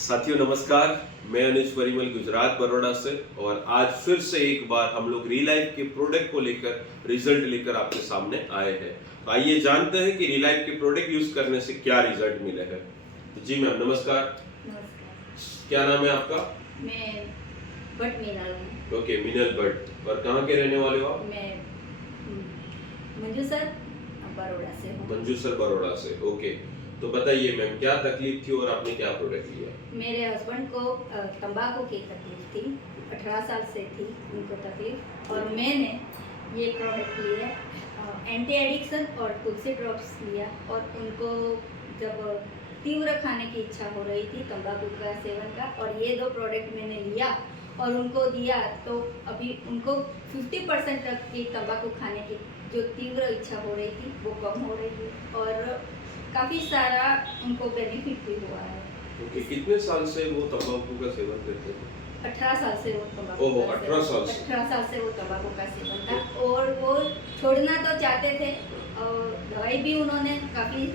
साथियों नमस्कार। मैं अनुज परिमल गुजरात बड़ौदा से और आज फिर से एक बार हम लोग रिलाइफ के प्रोडक्ट को लेकर रिजल्ट लेकर आपके सामने आए हैं। तो आइए जानते हैं कि रिलाइफ के प्रोडक्ट यूज करने से क्या रिजल्ट मिले हैं। तो जी मैम नमस्कार। नमस्कार। क्या नाम है आपका? मैं भट्ट मीनल हूँ। ओके, मीनल भट्ट। और कहाँ के रहने वाले हो आप? मैं मंजूसर बड़ौदा से हूँ। मंजूसर बड़ौदा से। ओके, तो बताइए मैम क्या तकलीफ थी और आपने क्या प्रोडक्ट लिया? मेरे हस्बैंड को तंबाकू की तकलीफ थी, 18 साल से थी उनको तकलीफ, और मैंने ये प्रोडक्ट लिए, एंटी एडिक्शन और तुलसी ड्रॉप्स लिया। और उनको जब तीव्र खाने की इच्छा हो रही थी तंबाकू का सेवन का, और ये 2 प्रोडक्ट मैंने लिया और उनको दिया, तो अभी उनको 50% तक की तंबाकू खाने की जो तीव्र इच्छा हो रही थी वो कम हो रही है, और काफ़ी सारा उनको बेनिफिट भी हुआ है। ओके, कितने साल से वो तंबाकू का सेवन करते थे? 18 साल से वो तंबाकू ओहो, का 18 साल से। 18 साल से वो तंबाकू का सेवन था, और वो छोड़ना तो चाहते थे, और दवाई भी उन्होंने काफ़ी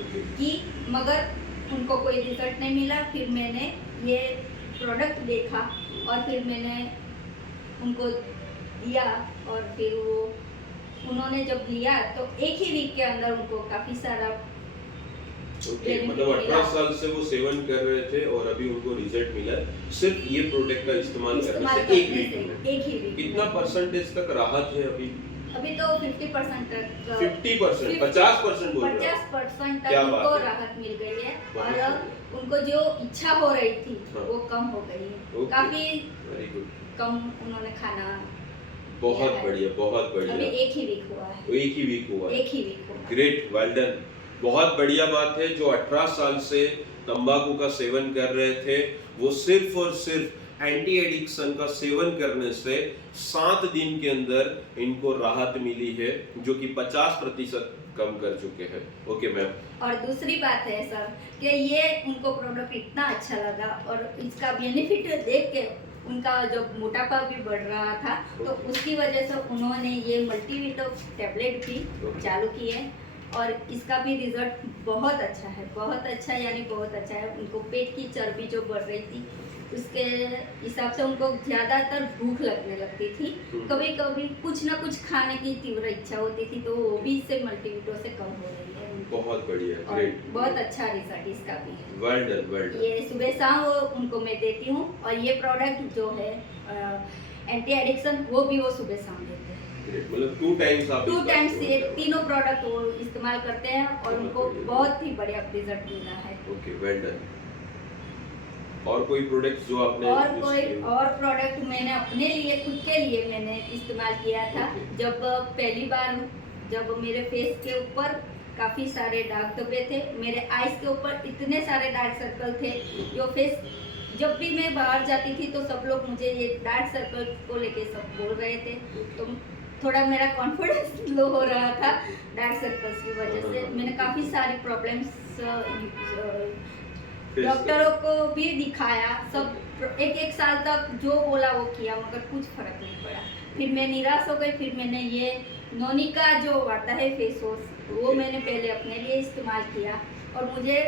ओके, की, मगर उनको कोई रिजल्ट नहीं मिला। फिर मैंने ये प्रोडक्ट देखा और फिर मैंने उनको दिया, और फिर वो उन्होंने जब लिया तो एक ही वीक के अंदर उनको काफ़ी सारा ओके, मतलब 18 साल से वो सेवन कर रहे थे और अभी उनको रिजल्ट मिला है सिर्फ ये प्रोडक्ट का इस्तेमाल करने से एक वीक में। एक ही वीक कितना परसेंटेज तक राहत है अभी? अभी तो 50% तक 50%, 50% बोल रहे हो? 50% क्या तक बात उनको है। राहत मिल गई है, बहुत और बढ़िया। उनको जो इच्छा हो रही थी हाँ। वो कम हो गई है। ओके, काफ़ी वेरी गुड, कम उन्होंने खाना बहुत है। बढ़िया, बहुत अभी बढ़िया। एक ही वीक हुआ है। तो एक ही वीक हुआ है। एक ही वीक हुआ है। Great, well done. बहुत बढ़िया बात है। जो 18 साल से तंबाकू का सेवन कर रहे थे वो सिर्फ और सिर्फ एंटी एडिक्शन का सेवन करने से 7 दिन के अंदर इनको राहत मिली है, जो कि 50% कम कर चुके हैं। Okay ma'am. और दूसरी बात है सर कि ये उनको प्रोडक्ट इतना अच्छा लगा, और इसका बेनिफिट देख के उनका जो मोटापा भी बढ़ रहा था, तो उसकी वजह से उन्होंने ये मल्टीविटो टैबलेट भी चालू की है, और इसका भी रिजल्ट बहुत अच्छा है। बहुत अच्छा, यानी बहुत अच्छा है। उनको पेट की चर्बी जो बढ़ रही थी उसके हिसाब से उनको ज़्यादातर भूख लगने लगती थी, कभी कभी कुछ ना कुछ खाने की तीव्र इच्छा होती थी, तो वो भी इससे मल्टीविटो से कम हो रही है। बहुत बढ़िया, और ग्रेट, बहुत अच्छा रिजल्ट इसका भी है। Well done, well done. ये सुबह शाम वो उनको मैं देती हूँ, और ये प्रोडक्ट जो है एंटी एडिक्शन वो भी वो सुबह शाम देते हैं। ग्रेट, मतलब 2 टाइम्स आप 2 टाइम्स ये इस्तेमाल तीनों प्रोडक्ट वो इस्तेमाल करते हैं, और बहुत उनको बढ़िया। बहुत ही बढ़िया रिजल्ट मिला है। Okay, well done. और कोई प्रोडक्ट जो आपने और use कोई किए? और प्रोडक्ट मैंने अपने लिए, खुद के लिए मैंने इस्तेमाल किया था। Okay. जब पहली बार जब मेरे फेस के ऊपर काफ़ी सारे दाग धब्बे थे, मेरे आईज के ऊपर इतने सारे डार्क सर्कल थे, जो फेस जब भी मैं बाहर जाती थी तो सब लोग मुझे ये डार्क सर्कल को लेके सब बोल रहे थे, तो थोड़ा मेरा कॉन्फिडेंस लो हो रहा था डार्क सर्कल्स की वजह से। मैंने काफ़ी सारी प्रॉब्लम्स डॉक्टरों को भी दिखाया, सब एक साल तक जो बोला वो किया, मगर कुछ फर्क नहीं पड़ा। फिर मैं निराश हो गई। फिर मैंने ये नोनी का जो आता है फेस वॉश, वो मैंने पहले अपने लिए इस्तेमाल किया, और मुझे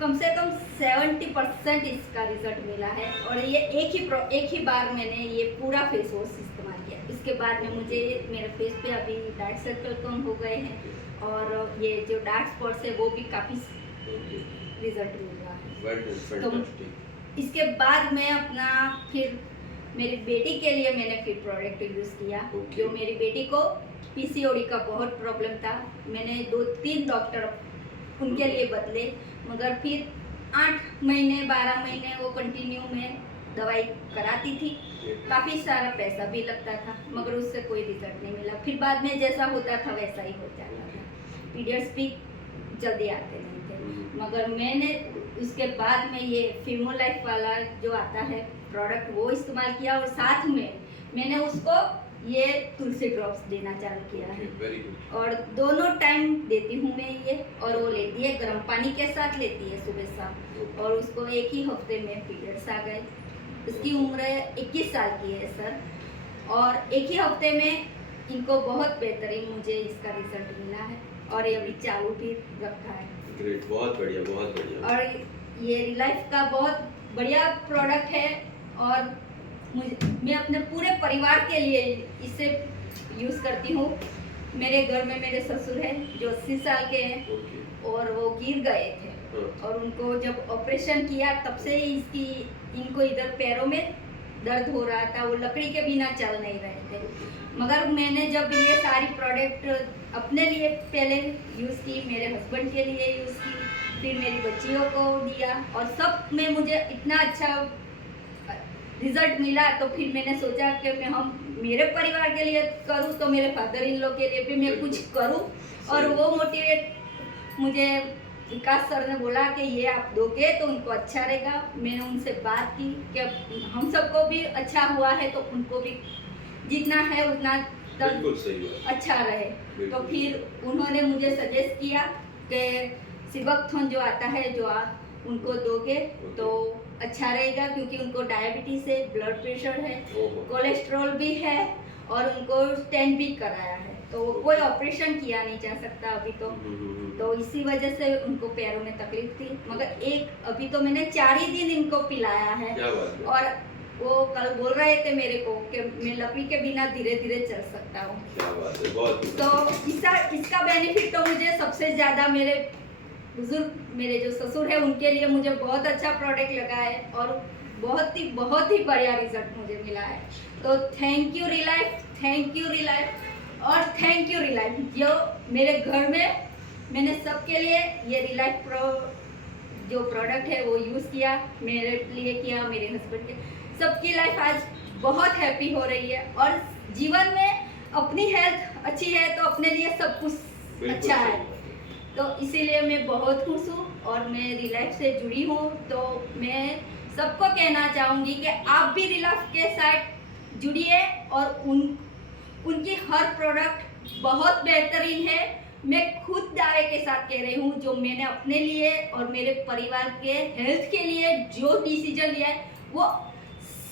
कम से कम 70% इसका रिजल्ट मिला है। और ये एक ही बार मैंने ये पूरा फेस वॉश इस्तेमाल किया। इसके बाद में मुझे मेरे फेस पे अभी डार्क सर्कल कम हो गए हैं, और ये जो डार्क स्पॉट्स है वो भी काफ़ी रिजल्ट मिल रहा है। Well done, fantastic. इसके बाद मैं अपना फिर मेरी बेटी के लिए मैंने फिर प्रोडक्ट यूज़ किया। Okay. जो मेरी बेटी को पीसीओडी का बहुत प्रॉब्लम था, मैंने 2-3 डॉक्टर उनके लिए बदले, मगर फिर 8 महीने 12 महीने वो कंटिन्यू में दवाई कराती थी। काफ़ी सारा पैसा भी लगता था, मगर उससे कोई रिजल्ट नहीं मिला। फिर बाद में जैसा होता था वैसा ही हो जाता था, पीरियड्स भी जल्दी आते नहीं थे। मगर मैंने उसके बाद में ये फिमोलाइफ वाला जो आता है प्रोडक्ट वो इस्तेमाल किया, और साथ में मैंने उसको ये तुलसी ड्रॉप्स देना चालू किया है। Very good. और दोनों टाइम देती हूँ मैं ये, और वो लेती है गर्म पानी के साथ लेती है सुबह शाम, और उसको एक ही हफ्ते में पीरियड्स आ गए। उसकी उम्र 21 साल की है सर, और एक ही हफ्ते में इनको बहुत बेहतरीन मुझे इसका रिजल्ट मिला है, और ये अभी चालू भी रखा है। ग्रेट, बहुत बढ़िया, बहुत बढ़िया। और ये रिलाइफ का बहुत बढ़िया प्रोडक्ट है और मैं अपने पूरे परिवार के लिए इसे यूज़ करती हूँ। मेरे घर में मेरे ससुर हैं जो 80 साल के हैं ओके। और वो गिर गए थे हाँ। और उनको जब ऑपरेशन किया तब से ही इनको इधर पैरों में दर्द हो रहा था, वो लकड़ी के बिना चल नहीं रहे थे। मगर मैंने जब ये सारी प्रोडक्ट अपने लिए पहले यूज़ की, मेरे हस्बैंड के लिए यूज़ की, फिर मेरी बच्चियों को दिया और सब में मुझे इतना अच्छा रिजल्ट मिला, तो फिर मैंने सोचा कि हम मेरे परिवार के लिए करूँ तो मेरे फादर इन लॉ के लिए भी मैं कुछ करूँ। और वो मोटिवेट मुझे विकास सर ने बोला कि ये आप दोगे तो उनको अच्छा रहेगा। मैंने उनसे बात की कि हम सबको भी अच्छा हुआ है तो उनको भी जितना है उतना बिल्कुल सही बात। अच्छा रहे। बिल्कुल। तो फिर उन्होंने मुझे सजेस्ट किया कि सिबकथॉन जो आता है जो आप उनको दोगे तो अच्छा रहेगा, क्योंकि उनको डायबिटीज है, ब्लड प्रेशर है, ओहो। कोलेस्ट्रॉल भी है और उनको स्टेंट भी कराया है, तो कोई ऑपरेशन किया नहीं जा सकता अभी तो इसी वजह से उनको पैरों में तकलीफ थी। मगर अभी तो मैंने 4 ही दिन इनको पिलाया है। क्या बात है। और वो कल बोल रहे थे मेरे को कि मैं लकड़ी के बिना धीरे धीरे चल सकता हूँ। क्या बात है, बहुत तो इसका बेनिफिट तो मुझे सबसे ज़्यादा मेरे बुजुर्ग, मेरे जो ससुर है उनके लिए मुझे बहुत अच्छा प्रोडक्ट लगा है और बहुत ही बढ़िया रिजल्ट मुझे मिला है। तो thank you relief, thank you relief और थैंक यू रिलाइफ। जो मेरे घर में मैंने सबके लिए ये रिलाइफ जो प्रोडक्ट है वो यूज़ किया, मेरे लिए किया, मेरे हस्बैंड के, सबकी लाइफ आज बहुत हैप्पी हो रही है। और जीवन में अपनी हेल्थ अच्छी है तो अपने लिए सब कुछ अच्छा है। तो इसीलिए मैं बहुत खुश हूँ और मैं रिलाइफ से जुड़ी हूँ। तो मैं सबको कहना चाहूँगी कि आप भी रिलाइफ के साथ जुड़िए और उनकी हर प्रोडक्ट बहुत बेहतरीन है। मैं खुद दावे के साथ कह रही हूँ, जो मैंने अपने लिए और मेरे परिवार के हेल्थ के लिए जो डिसीजन लिया है वो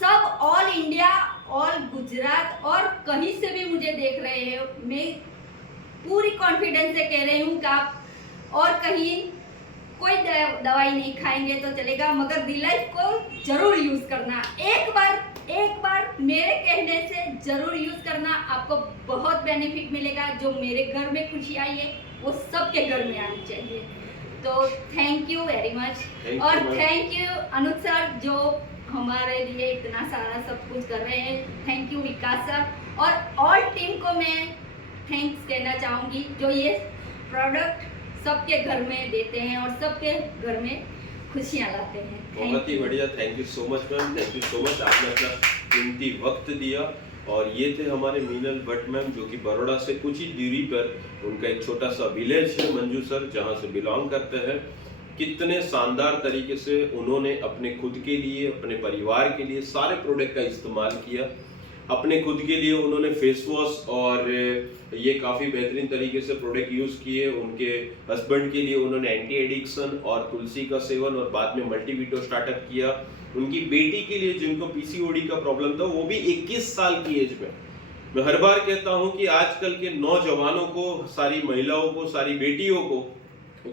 सब ऑल इंडिया, ऑल गुजरात और कहीं से भी मुझे देख रहे हैं, मैं पूरी कॉन्फिडेंस से कह रही हूँ कि आप और कहीं कोई दवाई नहीं खाएंगे तो चलेगा, मगर रिलाइफ को जरूर यूज करना। एक बार मेरे कहने से जरूर यूज करना, आपको बहुत बेनिफिट मिलेगा। जो मेरे घर में खुशी आई है वो सबके घर में आनी चाहिए। तो थैंक यू वेरी मच और थैंक यू अनुज सर जो हमारे लिए इतना सारा सब कुछ कर रहे हैं। थैंक यू विकास सर और ऑल टीम को मैं थैंक्स कहना चाहूँगी जो ये प्रोडक्ट सबके घर में देते हैं और सबके घर में खुशियाँ लाते हैं। बहुत ही बढ़िया, thank you so much ma'am, thank you so much, आपने अपना कीमती वक्त दिया। और ये थे हमारे मीनल भट्ट मैम जो कि बड़ौदा से कुछ ही दूरी पर उनका एक छोटा सा विलेज है मंजू सर, जहाँ से बिलोंग करते हैं। कितने शानदार तरीके से उन्होंने अपने खुद के लिए, अपने परिवार के लिए सारे प्रोडक्ट का इस्तेमाल किया। अपने खुद के लिए उन्होंने फेस वॉश और ये काफ़ी बेहतरीन तरीके से प्रोडक्ट यूज़ किए। उनके हस्बैंड के लिए उन्होंने एंटी एडिक्शन और तुलसी का सेवन और बाद में मल्टीवीटो स्टार्टअप किया। उनकी बेटी के लिए जिनको पीसीओडी का प्रॉब्लम था, वो भी 21 साल की एज में। मैं हर बार कहता हूँ कि आजकल के नौजवानों को, सारी महिलाओं को, सारी बेटियों को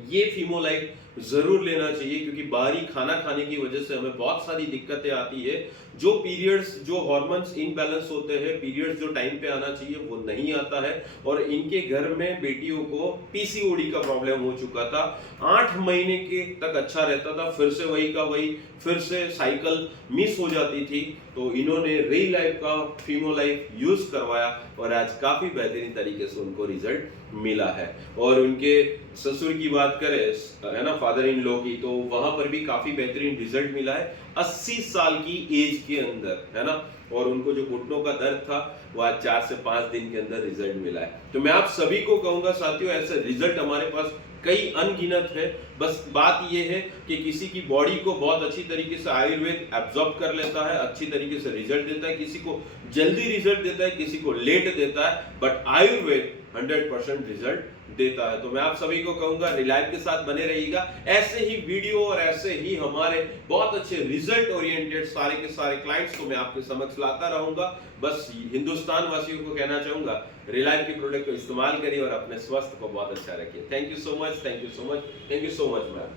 ये फीमोलाइट जरूर लेना चाहिए, क्योंकि बाहरी खाना खाने की वजह से हमें बहुत सारी दिक्कतें आती है। जो पीरियड्स, जो हार्मोन्स इनबैलेंस होते हैं, पीरियड्स जो टाइम पे आना चाहिए वो नहीं आता है। और इनके घर में बेटियों को पीसीओडी का प्रॉब्लम हो चुका था, 8 महीने के तक अच्छा रहता था, फिर से वही का वही, फिर से साइकिल मिस हो जाती थी। तो इन्होंने रिलाइफ का फीमोलाइफ यूज करवाया और आज काफी बेहतरीन तरीके से उनको रिजल्ट मिला है। और उनके ससुर की बात करें, है ना, फादर इन लॉ की, तो वहां पर भी काफी बेहतरीन रिजल्ट मिला है 80 साल की एज के अंदर, है ना। और उनको जो घुटनों का दर्द था वो आज 4 से 5 दिन के अंदर रिजल्ट मिला है। तो मैं आप सभी को कहूंगा साथियों, ऐसे रिजल्ट हमारे पास कई अनगिनत है। बस बात यह है कि किसी की बॉडी को बहुत अच्छी तरीके से आयुर्वेद एब्जॉर्ब कर लेता है, अच्छी तरीके से रिजल्ट देता है, किसी को जल्दी रिजल्ट देता है, किसी को लेट देता है, बट आयुर्वेद 100% रिजल्ट देता है। तो मैं आप सभी को कहूंगा रिलाइफ के साथ बने रहिएगा। ऐसे ही वीडियो और ऐसे ही हमारे बहुत अच्छे रिजल्ट ओरिएंटेड सारे के सारे क्लाइंट्स को मैं आपके समक्ष लाता रहूंगा। बस हिंदुस्तान वासियों को कहना चाहूंगा, रिलाइफ के प्रोडक्ट को इस्तेमाल करिए और अपने स्वास्थ्य को बहुत अच्छा रखिए। Thank you so much, thank you so much, thank you so much ma'am.